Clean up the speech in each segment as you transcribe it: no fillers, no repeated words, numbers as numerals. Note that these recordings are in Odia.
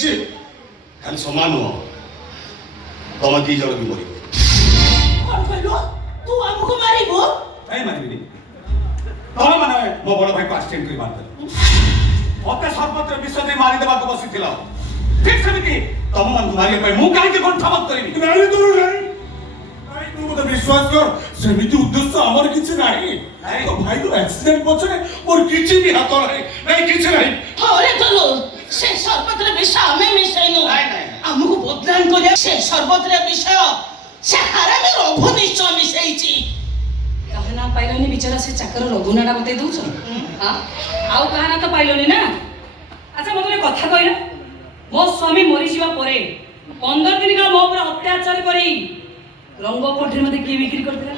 ହେଇଛି ଖାଲି ସମାନ ନୁହଁ ତମ ଦି ଜଣ ବି ମରିବ। କଣ କହିଲୁ ତୁ ଆମକୁ ମାରିବୁ? କାଇଁ ମାରିବିନି ତମେ ମାନେ ମୋ ବଡ଼ ଭାଇକୁ ଆକ୍ସିଡେଣ୍ଟ କରି ମାରିଦେଲ ମତେ ସର୍ବତ୍ର ବିଷ ଦେଇ ମାରିଦେବାକୁ ବସିଥିଲ ଠିକ ସେମିତି ତମ ମାନଙ୍କୁ ମାରିବା ପାଇଁ ମୁଁ କାହିଁକି କଣ୍ଠାବଦ୍ଧ କରିବି? ନାଇଁ ତୁ ନାଇଁ ତୁ ମତେ ବିଶ୍ୱାସ କର ସେମିତି ଉଦ୍ଦେଶ୍ୟ ଆମର କିଛି ନାହିଁ। ତୋ ଭାଇର ଆକ୍ସିଡେଣ୍ଟ ପଛରେ ମୋର କିଛି ବି ହାତ ନାହିଁ ନାଇଁ କିଛି ନାହିଁ। ହରେ ତଲୁ ସେ ସର୍ବତରେ ବିଷ ଆମେ ମିଶାଇନୁ। ଆମକୁ ବଦନାମ କରିବା ସେ ସର୍ବତରେ ବିଷ ସେ ହାରାମି ରଘୁ ନିଶ୍ଚୟ ମିଶାଇଛି। କାହା ନା ପାଇଲନି ବିଚାରା ସେ ଚାକର ରଘୁନାଟା ବତେଇ ଦଉଛ ଆଉ କାହା ନା ତ ପାଇଲନି ନା। ଆଚ୍ଛା ମୋତେ ଗୋଟେ କଥା କହିଲ ମୋ ସ୍ୱାମୀ ମରିଯିବା ପରେ 15 ଦିନ କାଳ ମୋ ଉପରେ ଅତ୍ୟାଚାର କରି ରଙ୍ଗ କୋଠରୀ ମତେ କିଏ ବିକ୍ରି କରିଥିଲା?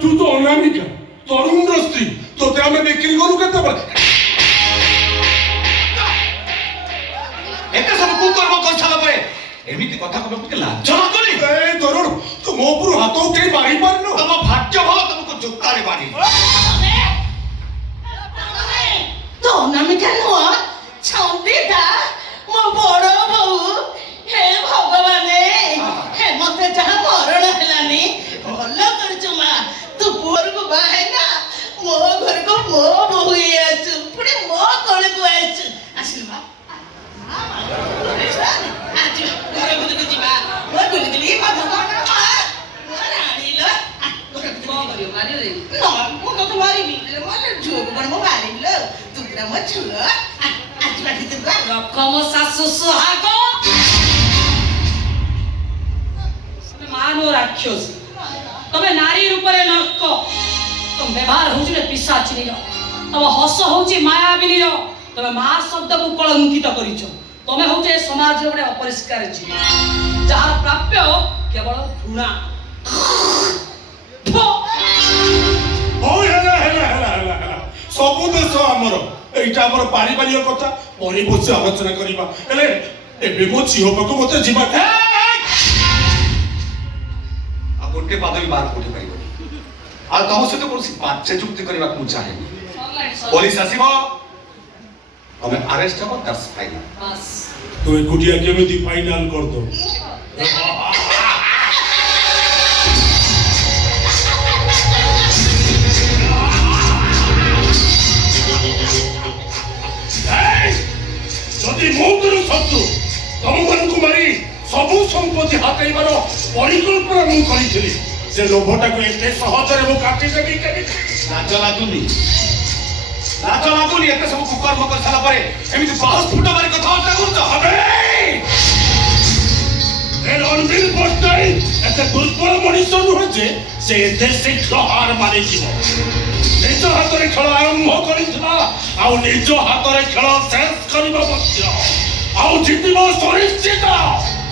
ତୁ ତ ଅନାମିକା ତରୁଣର ସ୍ତ୍ରୀ ତୋତେ ଆମେ ବିକ୍ରି କରୁ କେତେବେଳେ? ଏତେ ସବୁ କୁକର୍ମ କରିସାରିଲା ପରେ ଏମିତି କଥା କହିବାକୁ ଟିକେ ଲାଜ ଲାଗୁନି? ତରୁଣ ତୁ ମୋ ଉପରୁ ହାତ ଉଠେଇ ମାରି ପାରୁନୁ। ତମ ଭାଗ୍ୟ ଭଲ ତମକୁ ଜୋତାରେ ବାଡି ତ ଅନାମିକା ନୁହଁ ଛନ୍ଦିତା ମୋ ବଡ ବୋଉ। ହେ ଭଗବାନେ ହେ ମତେ ଯାହା ମରଣ ହେଲାନି ଭଲ କରିଛୁ ମା। ତୁ ପୁଅକୁ ବାହା ହେଇନା ମୋ ଘରକୁ ମୋ ବୋହୂ ହେଇ ଆସୁ ପୁଣି ମୋ ତଳକୁ ଆସୁ ଆସିଲୁ ମା। ରକମ ଶାଶୁ ସୁହାଗ ମାନ ରାକ୍ଷସ ତମେ ନାରୀ ରୂପରେ ନର୍କ ତମ ବ୍ୟବହାର ହଉଛି ପିଶାଚିନୀର ତମ ହସ ହଉଛି ମାୟାବିନୀର ତମେ ମା ଶବ୍ଦକୁ କଳଙ୍କିତ କରିଛ। ତମେ ହଉଛ ଏ ସମାଜର ଗୋଟେ ଅପରିଷ୍କାର ଜୀବ ଯାହାର ପ୍ରାପ୍ୟ କେବଳ ଘୃଣା। ସବୁ ଦେଶ ଆମର ଏଇଟା ଆମର ପାରିବାରିକ କଥା ପରେ ବସି ଆଲୋଚନା କରିବା। ହେଲେ ଏବେ ମୋ ଝିଅ ପାଖକୁ ମତେ ଯିବା ଆଉ ଗୋଟେ ପାଦ ବି ବାହାର କୋଠି ପାରିବନି ଆଉ ତମ ସହିତ କୌଣସି ବାଚ୍ୟ ଯୁକ୍ତି କରିବାକୁ ମୁଁ ଚାହେଁନି। ପୋଲିସ ଆସିବ ତମେ ଆରେଷ୍ଟ ହବ ଦ୍ୟାଟ୍ସ ଫାଇନାଲ। ତୁ ଏକୁଟିଆ କେମିତି ଫାଇନାଲ କରିଦଉ? ଯଦି ମୋ ତୋର ଶତ୍ରୁ ତମମାନଙ୍କୁ ମାରି ସବୁ ସମ୍ପତ୍ତି ହାତେଇବାର ପରିକଳ୍ପନା ମୁଁ କରିଥିଲି ସେ ଲୋଭଟାକୁ ଏତେ ସହଜରେ ମୁଁ କାଟିଦେବି କେମିତି? ଲାଜ ଲାଗୁନି ଲାଜ ଲାଗୁନି? ଏତେ ସବୁ କୁକର୍ମ କରିସାରିଲା ପରେ ଏମିତି ବାସ୍ ଫୁଟ ମାରି କଥାବାର୍ତ୍ତା କରୁଛ? ରଣବୀର ପଟ୍ଟନାୟକ ଏତେ ଦୁର୍ବଳ ମଣିଷ ନୁହେଁ ଯେ ସେ ଏତେ ଶୀଘ୍ର ହାର ମାନିଯିବ। ନିଜ ହାତରେ ଖେଳ ଆରମ୍ଭ କରିଥିଲା ଆଉ ନିଜ ହାତରେ ଖେଳ ଶେଷ କରିବା ମଧ୍ୟ ଆଉ ଜିତିବ ସୁନିଶ୍ଚିତ।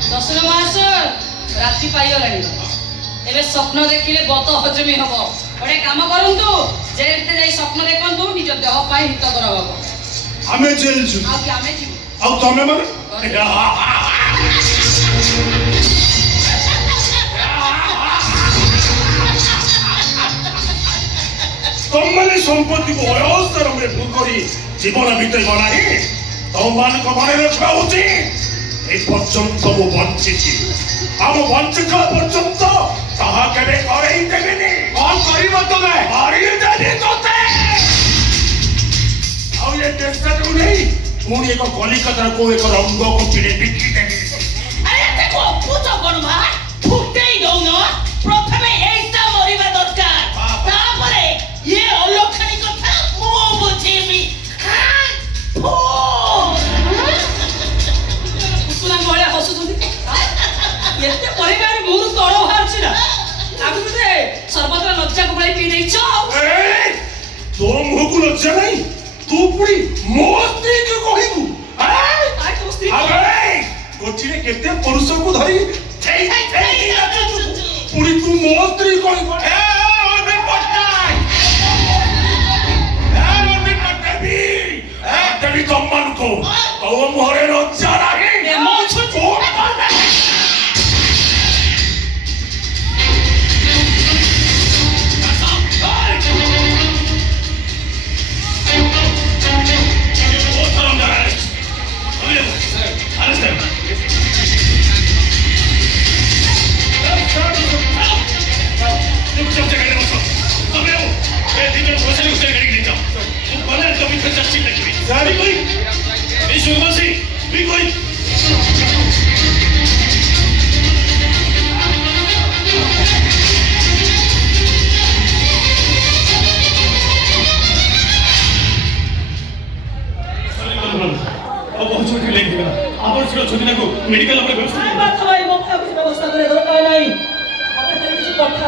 ଶ୍ୱଶୁର ମାସ ରାତି ପାଇଗଲାଣି ଏବେ ସ୍ୱପ୍ନ ଦେଖିଲେ ବତ ହଜମି ହବ। ଗୋଟେ କାମ କରନ୍ତୁ ଜେଲରେ ଯାଇ ସ୍ୱପ୍ନ ଦେଖନ୍ତୁ ନିଜ ଦେହ ପାଇଁ ହିତକର ହବ। ଆମେ ଜେଲ ଯିବୁ ଆଉ କି ଆମେ ଯିବୁ ଆଉ ତମେ ମାନେ ତମମାନେ ସମ୍ପତ୍ତିକୁ ଅୟସ୍ତରରେ ଭୂ କରି ଜୀବନ ବିତେଇବ ନାହିଁ। ତମମାନଙ୍କ ମନେ ରଖିବା ଉଚିତ ଏ ପର୍ଯ୍ୟନ୍ତ ମୁଁ ବଞ୍ଚିଛି ଆମ ବଞ୍ଚିଥିବା ପର୍ଯ୍ୟନ୍ତ ତାହା କେବେ କରେଇ ଦେବିନି। କଣ କରିବ ତମେ? ମାରିଦେବି ତତେ ଆଉ ଏ ଦେଶଟାକୁ ନେଇ ପୁଣି ଏକ କଲିକତାର କୋଉ ଏକ ରଙ୍ଗକୁ କିଣି ବିକି ଦେବି। ଆରେ ଏତେ ଗପୁଛ କଣ ମା? ଫୁଟେଇ ଦଉନ ପ୍ରଥମେ ଏଇଟା ମରିବା ଦରକାର ତାପରେ ଇଏ ଅଲକ୍ଷଣୀ କଥା ମୁଁ ବୁଝିବି। ପୁତୁରାଙ୍କ ଭଳିଆ ହସୁଛନ୍ତି ଏତେ ପରିବାର ମୁହଁରୁ ତଳ ବାହାରୁଛି ନା ଆଗକୁ ସର୍ବତ୍ର ଲଜ୍ଜାକୁ ଭଳି ପିଇ ଦେଇଛ। ତୋ ମୁହଁକୁ ଲଜ୍ଜା ନାହିଁ? ତୁ ପୁଣି ମୋ ସ୍ତ୍ରୀକୁ କହିବୁ? କୋଚିରେ କେତେ ପୁରୁଷକୁ ଧରି ପୁଣି ତୁ ମୋ ସ୍ତ୍ରୀ କହିବୁ? ଦେବି ତମମାନଙ୍କୁ ତୋ ମୁହଁରେ ଲଜ୍ଜା ନାହିଁ? বিকই এই সুরবাসী বিকই অপরচুনিটি লেগে গেল আবার ছিল ছবি দেখো মেডিকেল আমরা ব্যবস্থা ব্যবস্থা করে দরকার নাই আমাদের কিছু কথা